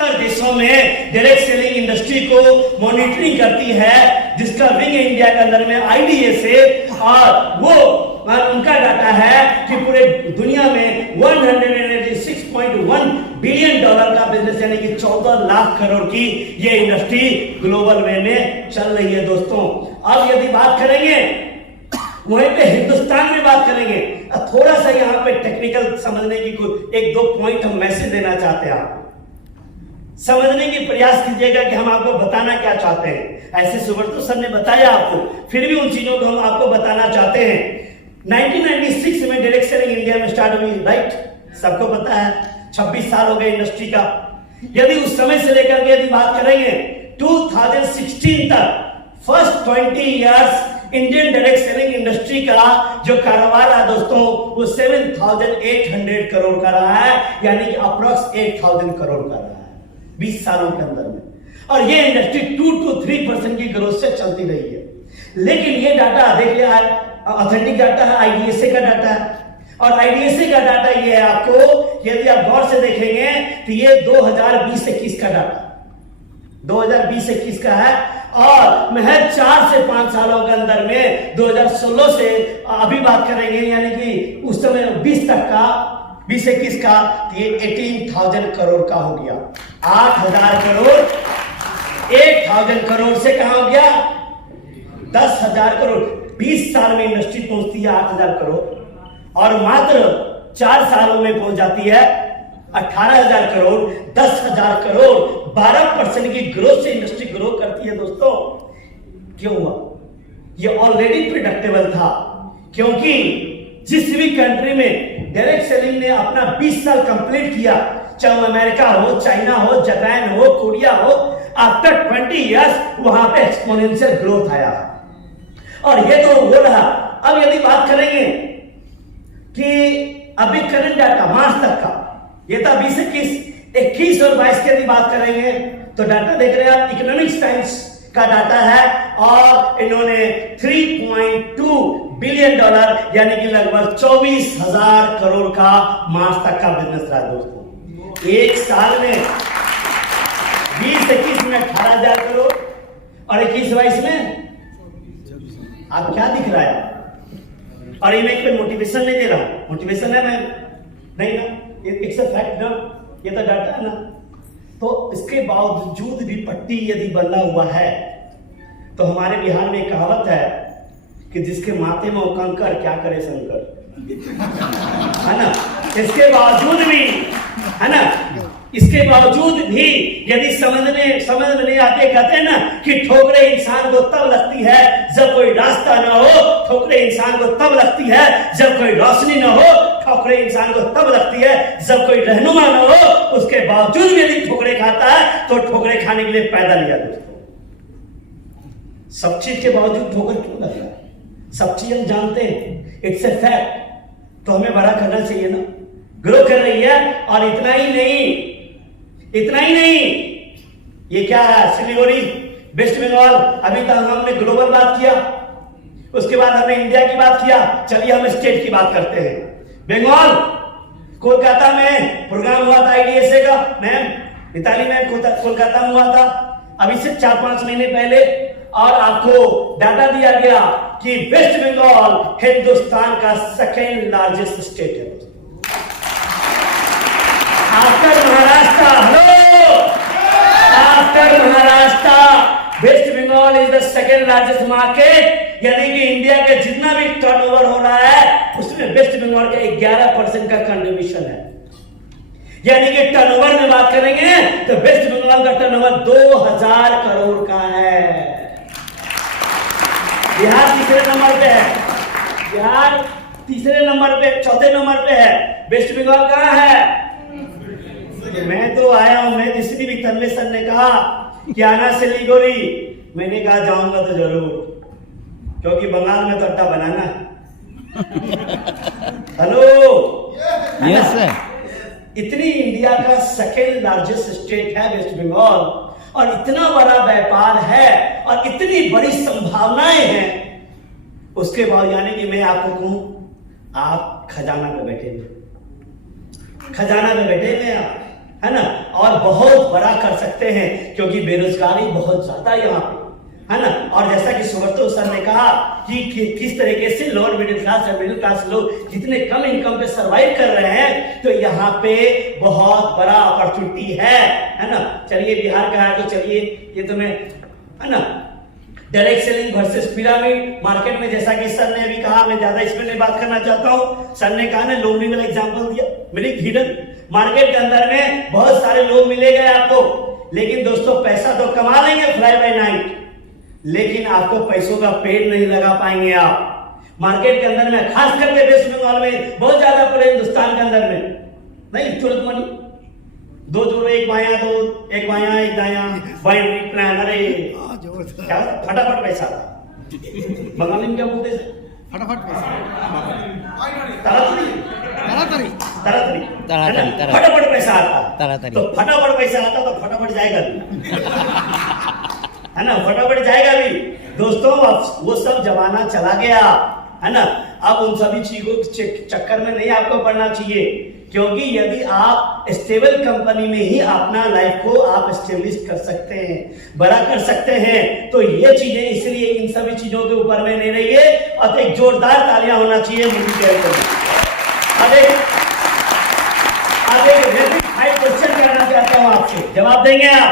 देशों में direct selling industry को मॉनिटरिंग करती है, जिसका विंग इंडिया के अंदर में IDSA, और वो उनका डाटा है कि पूरे दुनिया में 186.1 बिलियन डॉलर का बिजनेस, यानी कि 14 लाख करोड़ की ये इंडस्ट्री ग्लोबल वे में चल रही है दोस्तों। अब यदि बात करेंगे वहीं पे हिंदुस्तान में बात करेंगे, थोड़ा सा यहाँ पे टेक्निकल समझने की कुछ एक दो पॉइंट हम मैसेज देना चाहते हैं, आपको समझने की प्रयास कीजिएगा कि हम आपको बताना क्या चाहते हैं। ऐसे सुब्रतो सर ने बताया आपको, फिर भी उन चीजों को हम आपको बताना चाहते हैं। 1996 में डायरेक्ट सेलिंग इंडिया में स्टार्ट हुई, राइट, सबको पता है। 26 साल हो गए इंडस्ट्री का। यदि उस समय से लेकर के यदि बात करेंगे 2016 तक, first 20 years Indian direct selling industry का जो कारोबार है दोस्तों, वो 7,800 करोड़ का रहा है, यानी कि अप्रॉक्स 8,000 करोड़ का रहा है 20 सालों के अंदर में। और ये इंडस्ट्री 2 to 3% की ग्रोथ से चलती रही है। लेकिन ये डाटा देख लिया, ऑथेंटिक डाटा है, IDSA का डाटा है। और IDSA का डाटा ये है आपको, यदि आप गौर से देखेंगे तो ये 2020-21 का डाटा 2020-21 का है, और महज 4 से 5 सालों के अंदर में 2016 से अभी बात करेंगे, यानी कि उस समय 20 तक का 20-21 का, तो ये 18,000 करोड़ का हो गया। 8,000 करोड़ 8,000 करोड़ से कहां हो गया 10,000 करोड़। 20 साल में इंडस्ट्री पहुंचती है 8,000 करोड़, और मात्र 4 सालों में पहुंच जाती है 18,000 करोड़। 10,000 करोड़ 12% की ग्रोथ से इंडस्ट्री ग्रो करती है दोस्तों। क्यों हुआ? ये ऑलरेडी प्रिडिक्टेबल था, क्योंकि जिस भी कंट्री में डायरेक्ट सेलिंग ने अपना 20 साल कंप्लीट किया, चाहे अमेरिका हो, चाइना हो, जापान हो, कोरिया हो, आफ्टर 20 इयर्स वहां पे एक्सपोनेंशियल ग्रोथ आया। और ये तो हो रहा। अब यदि बात करेंगे कि अभी करंट डाटा मार्च तक का, ये था 20-21 और 22 की यदि बात करेंगे तो डाटा देख रहे हैं आप, इकोनॉमिक्स टाइम्स का डाटा है, और इन्होंने 3.2 बिलियन डॉलर, यानी कि लगभग 24,000 करोड़ का मार्च तक का बिजनेस रहा दोस्तों। एक साल में 20-21 में 18,000 करोड़, और 21-22 में आप क्या दिख रहा है? और ये मैं कोई मोटिवेशन नहीं दे रहा हूं, मोटिवेशन है मैं नहीं ना, इट्स अ फैक्ट ना, ये तो डाटा है ना। तो इसके बावजूद भी पट्टी यदि बंधा हुआ है, तो हमारे बिहार में कहावत है कि जिसके माथे में कंकर क्या करे शंकर, है ना। इसके बावजूद भी, है ना, इसके बावजूद भी यदि समझ में नहीं आते, कहते हैं ना कि ठोकरे इंसान को तब लगती है जब कोई रास्ता ना हो, ठोकरे इंसान को तब लगती है जब कोई रोशनी ना हो, ठोकरे इंसान को तब लगती है जब कोई रहनुमा ना हो। उसके बावजूद भी यदि ठोकरे खाता है तो ठोकरे खाने के लिए पैदा लिया दोस्तों। सब चीज के बावजूद ठोकर क्यों लग रहा है? सब चीज हम जानते हैं, इट्स ए फैक्ट, तो हमें बड़ा करना चाहिए ना। ग्रो कर रही है, और इतना ही नहीं, ये क्या है, सिलीगुड़ी, वेस्ट बंगाल, अभी तक हमने ग्लोबल बात किया, उसके बाद हमने इंडिया की बात किया, चलिए हम स्टेट की बात करते हैं। बंगाल, कोलकाता में प्रोग्राम हुआ था IDSA का, मैम मिताली मैम कोलकाता में हुआ था अभी से 4-5 महीने पहले, और आपको डाटा दिया गया कि वेस्ट बंगाल हिंदुस्तान का सेकेंड लार्जेस्ट स्टेट है after Maharashtra. Hello, after Maharashtra West Bengal is the second largest market, यानी कि इंडिया के जितना भी टर्नओवर हो रहा है उसमें वेस्ट बंगाल का 11% का कंट्रीब्यूशन है। यानी कि टर्नओवर में बात करेंगे तो वेस्ट बंगाल का टर्नओवर 2,000 करोड़ का है। बिहार तीसरे नंबर पे है, बिहार तीसरे नंबर पे, चौथे नंबर पे है, वेस्ट बंगाल कहां है? तो मैं तो आया हूं, मैं जिसने भी तन्मय सर ने कहा कि आना सिलीगुड़ी, मैंने कहा जाऊंगा तो जरूर, क्योंकि बंगाल में तो अड्डा बनाना है। Hello, yes sir. इतनी इंडिया का सेकेंड लार्जेस्ट स्टेट है वेस्ट बंगाल, और इतना बड़ा व्यापार है और इतनी बड़ी संभावनाएं हैं, उसके बाद यानी कि मैं आपको कहूं, आप खजाना पे बैठे हैं, खजाना में बैठे हैं आप। है ना, और बहुत बड़ा कर सकते हैं, क्योंकि बेरोजगारी बहुत ज्यादा है यहाँ पे, है ना। और जैसा कि सुब्रतो सर ने कहा कि किस तरीके से लोअर मिडिल क्लास और मिडिल क्लास लोग जितने कम इनकम पे सरवाइव कर रहे हैं, तो यहाँ पे बहुत बड़ा अपॉर्चुनिटी है ना। चलिए बिहार का है तो चलिए ये तो मैं, है ना, direct selling versus pyramid market में, जैसा कि सर ने अभी कहा, मैं ज्यादा इसमें नहीं बात करना चाहता हूं। सर ने कहा ना, लोमड़ी वाला एग्जांपल दिया, मेरी हिडन मार्केट के अंदर में बहुत सारे लोग मिलेंगे आपको, लेकिन दोस्तों पैसा तो कमा लेंगे फ्लाई बाय नाइट, लेकिन आपको पैसों का पेड़ नहीं लगा पाएंगे आप मार्केट के अंदर में, खास करके वेस्ट बंगाल में बहुत ज्यादा पड़े, हिंदुस्तान के अंदर में नहीं, तुरंत मनी, दो जोड़ो, एक बाया दो, एक बाया एक दाया, बाइनरी प्लान, अरे क्या फटाफट पैसा, बंगाली में क्या बोलते हैं, फटाफट तारातरी, तारातरी, फटाफट पैसा आता, तारातरी। तो फटाफट पैसा आता तो फटाफट जाएगा है ना, फटाफट जाएगा भी दोस्तों। अब वो सब जमाना चला गया, है ना। अब उन सभी चीजों के चक्कर में नहीं आपको पड़ना चाहिए, क्योंकि यदि आप स्टेबल कंपनी में ही अपना लाइफ को आप स्टेब्लिश कर सकते हैं, बड़ा कर सकते हैं, तो ये चीजें, इसलिए इन सभी चीजों के ऊपर में नहीं रहिए। और एक जोरदार तालियां होना चाहिए मुझे अब एक रैपिड फायर क्वेश्चन करना चाहता हूं आपसे, जवाब देंगे आप?